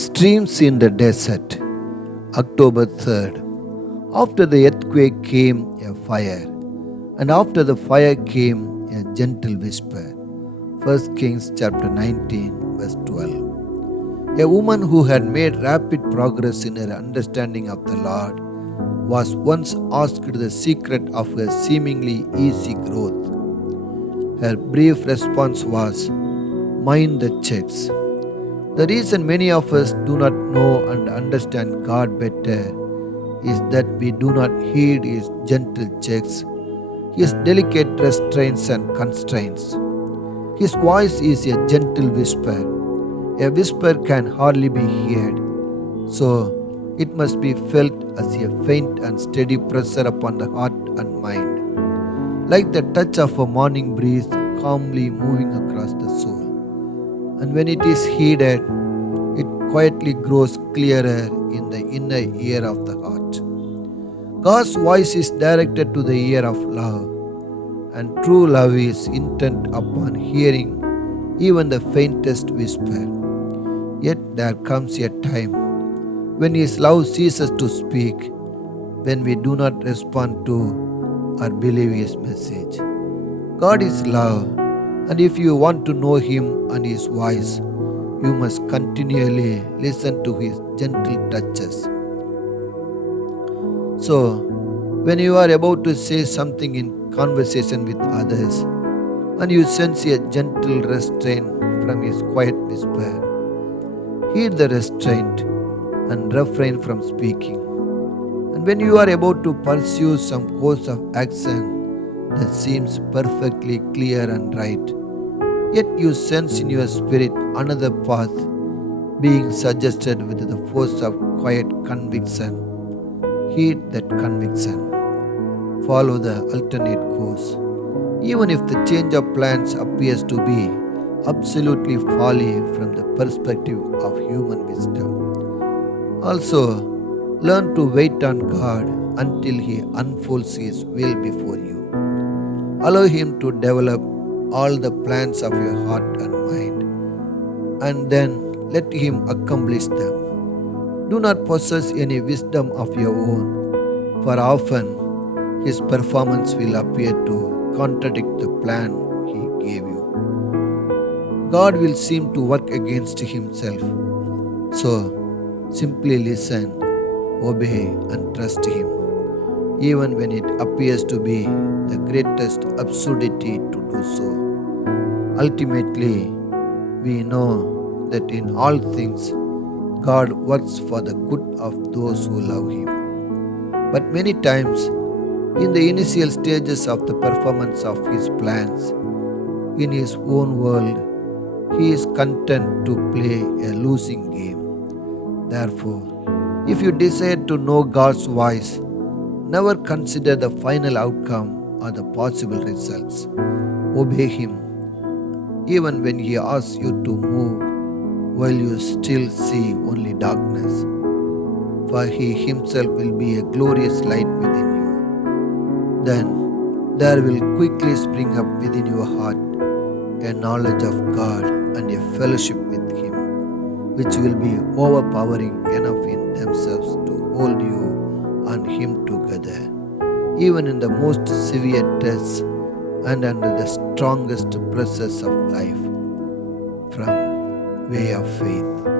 Streams in the desert, October 3rd. After the earthquake came a fire, and after the fire came a gentle whisper. 1 Kings chapter 19, verse 12. A woman who had made rapid progress in her understanding of the Lord was once asked the secret of her seemingly easy growth. Her brief response was, "Mind the checks." The reason many of us do not know and understand God better is that we do not heed His gentle checks, His delicate restraints and constraints. His voice is a gentle whisper. A whisper can hardly be heard, so it must be felt as a faint and steady pressure upon the heart and mind, like the touch of a morning breeze calmly moving across the soul. And when it is heeded, it quietly grows clearer in the inner ear of the heart. God's voice is directed to the ear of love, and true love is intent upon hearing even the faintest whisper. Yet there comes a time when His love ceases to speak, when we do not respond to or believe His message. God is love, and if you want to know Him and His voice, you must continually listen to His gentle touches. So, when you are about to say something in conversation with others, and you sense a gentle restraint from His quiet whisper, heed the restraint and refrain from speaking. And when you are about to pursue some course of action that seems perfectly clear and right, yet you sense in your spirit another path being suggested with the force of quiet conviction, heed that conviction. Follow the alternate course. Even if the change of plans appears to be absolutely folly from the perspective of human wisdom. Also, learn to wait on God until He unfolds His will before you. Allow Him to develop all the plans of your heart and mind, and then let Him accomplish them. Do not possess any wisdom of your own, for often His performance will appear to contradict the plan He gave you. God will seem to work against Himself. So, simply listen, obey, and trust Him, even when it appears to be the greatest absurdity to do so. Ultimately, we know that in all things, God works for the good of those who love Him. But many times, in the initial stages of the performance of His plans, in His own world, He is content to play a losing game. Therefore, if you desire to know God's voice, never consider the final outcome or the possible results. Obey Him even when He asks you to move while you still see only darkness, for He Himself will be a glorious light within you. Then there will quickly spring up within your heart a knowledge of God and a fellowship with Him, which will be overpowering enough in themselves to hold you and Him together, even in the most severe tests and under the strongest pressures of life, from way of faith.